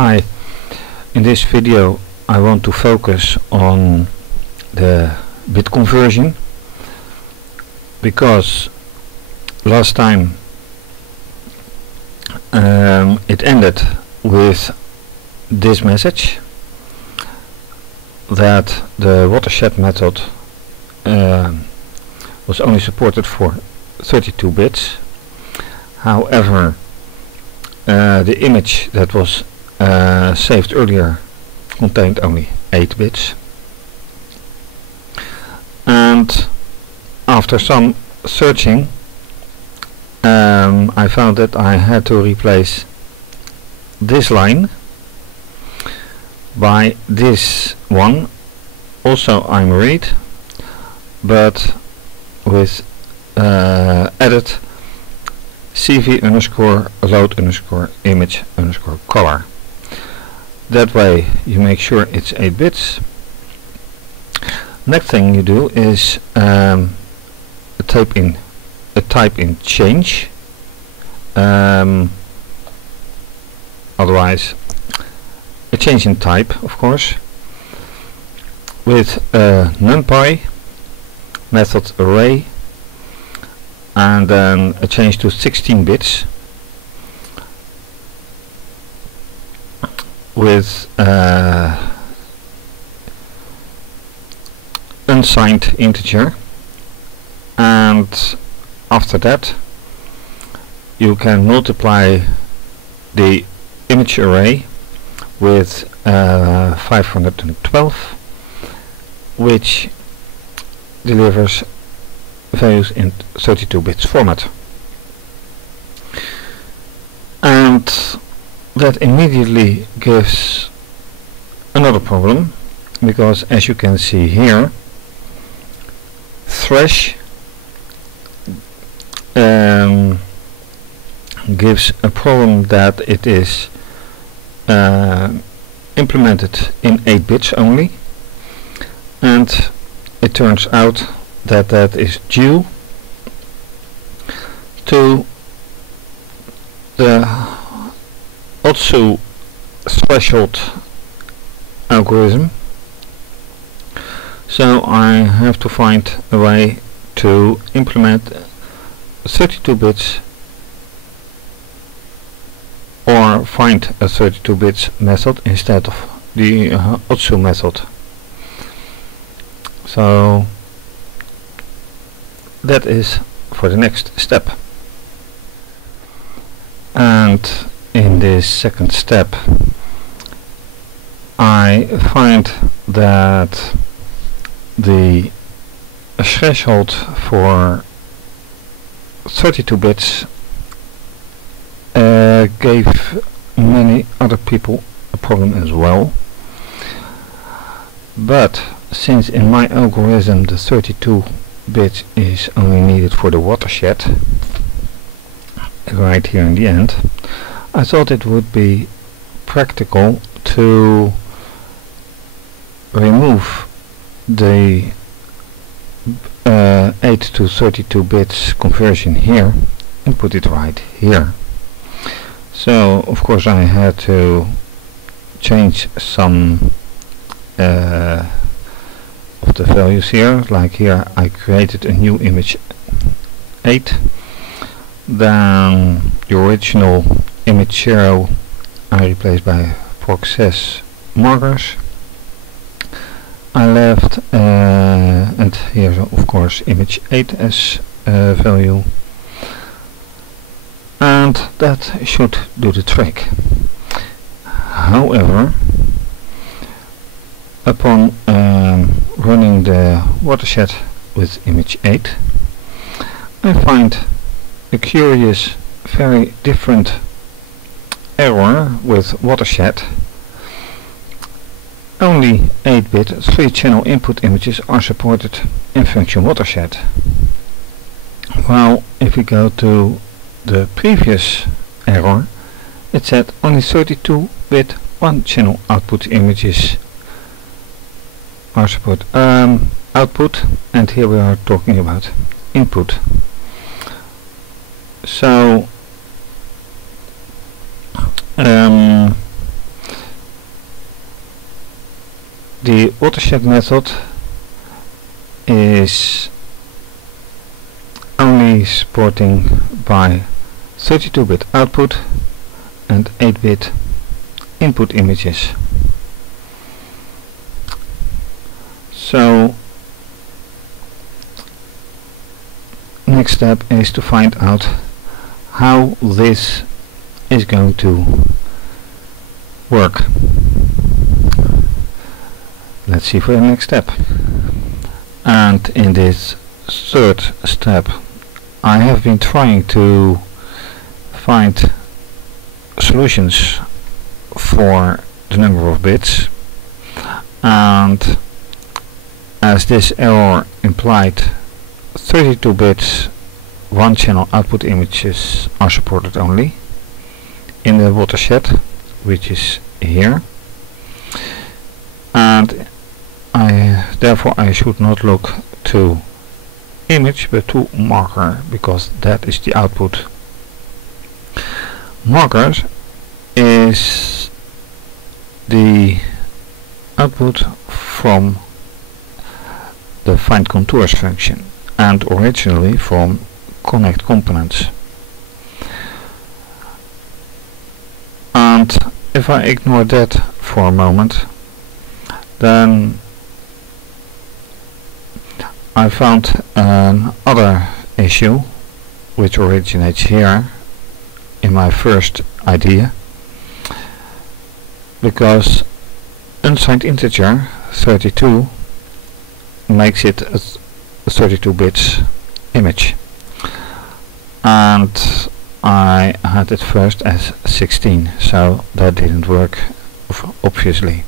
Hi, in this video I want to focus on the bit conversion, because last time it ended with this message that the watershed method was only supported for 32 bits. However, the image that was saved earlier contained only 8 bits, and after some searching I found that I had to replace this line by this one, also I'm read, but with added CV underscore load underscore image underscore color. That way you make sure it's 8 bits. Next thing you do is type in change, otherwise a change in type, of course, with numpy method array, and then a change to 16 bits with unsigned integer, and after that you can multiply the image array with 512, which delivers values in 32 bits format, and that immediately gives another problem, because as you can see here, thresh gives a problem that it is implemented in 8 bits only, and it turns out that that is due to the Otsu threshold algorithm. So I have to find a way to implement 32 bits, or find a 32 bits method instead of the Otsu method. So that is for the next step, and in this second step I find that the threshold for 32 bits gave many other people a problem as well, but since in my algorithm the 32 bits is only needed for the watershed right here in the end, I thought it would be practical to remove the 8 to 32 bits conversion here and put it right here. So of course I had to change some of the values here, like here I created a new image 8, then the original image 0 I replaced by process markers. I left and here of course image 8 as value, and that should do the trick. However, upon running the watershed with image 8, I find a curious, very different error with watershed. Only 8-bit 3-channel input images are supported in function watershed, while if we go to the previous error, it said only 32-bit 1-channel output images are supported. Output, and here we are talking about input. So the watershed method is only supporting by 32-bit output and 8-bit input images. So next step is to find out how this is going to work. Let's see for the next step. And in this third step I have been trying to find solutions for the number of bits, and as this error implied, 32 bits one channel output images are supported only in the watershed, which is here, and therefore I should not look to image but to marker, because that is the output. Markers is the output from the find contours function, and originally from connect components. And if I ignore that for a moment, then I found another issue which originates here in my first idea, because unsigned integer 32 makes it a 32 bits image, and I had it first as 16, so that didn't work obviously.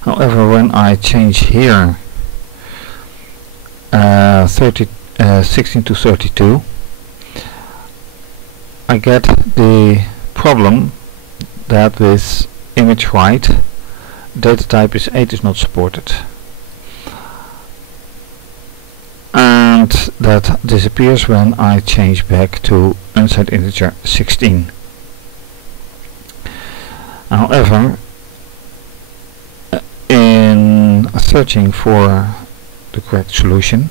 However, when I change here 16 to 32, I get the problem that with image write data type is 8 is not supported, and that disappears when I change back to unsigned integer 16. However, in searching for the correct solution,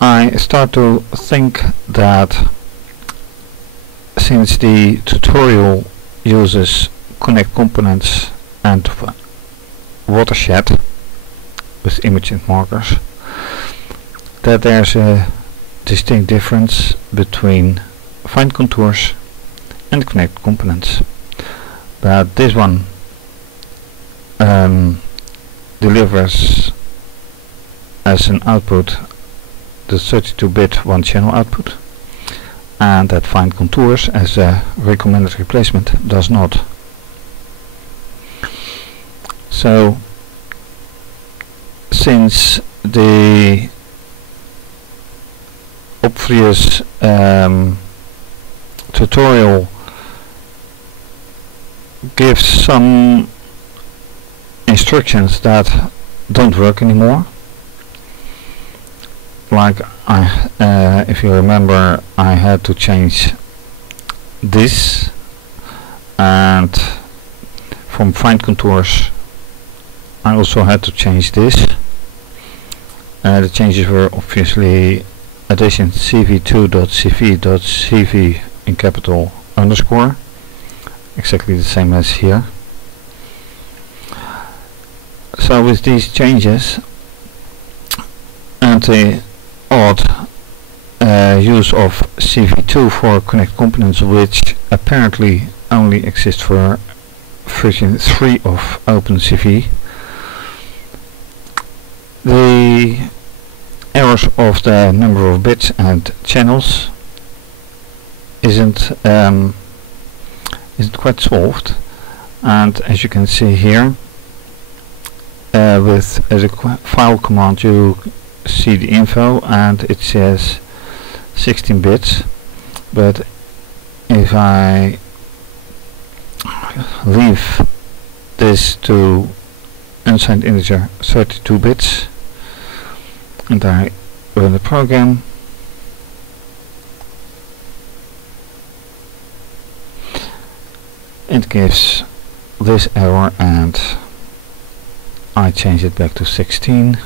I start to think that since the tutorial uses connect components and watershed with image and markers, that there's a distinct difference between find contours and connect components. But this one delivers as an output the 32-bit one channel output, and that find contours as a recommended replacement does not. So since the obvious tutorial gives some instructions that don't work anymore, like if you remember, I had to change this, and from find contours I also had to change this. The changes were obviously addition cv2.cv.cv in capital underscore, exactly the same as here. So with these changes and the odd use of cv2 for connect components, which apparently only exists for version 3 of OpenCV, the errors of the number of bits and channels isn't quite solved, and as you can see here, with the file command you see the info and it says 16 bits, but if I leave this to unsigned integer 32 bits and I run the program, it gives this error and I change it back to 16.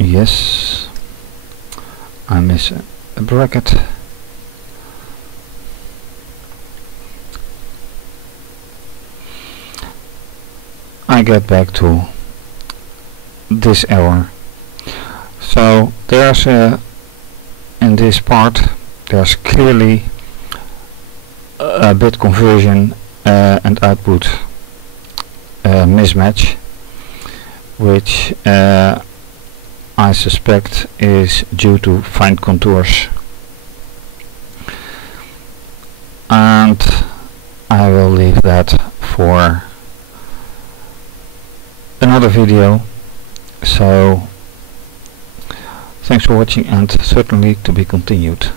Yes, I miss a bracket. I get back to this error. So there's in this part there's clearly a bit conversion and output mismatch, which I suspect is due to fine contours, and I will leave that for another video. So thanks for watching, and certainly to be continued.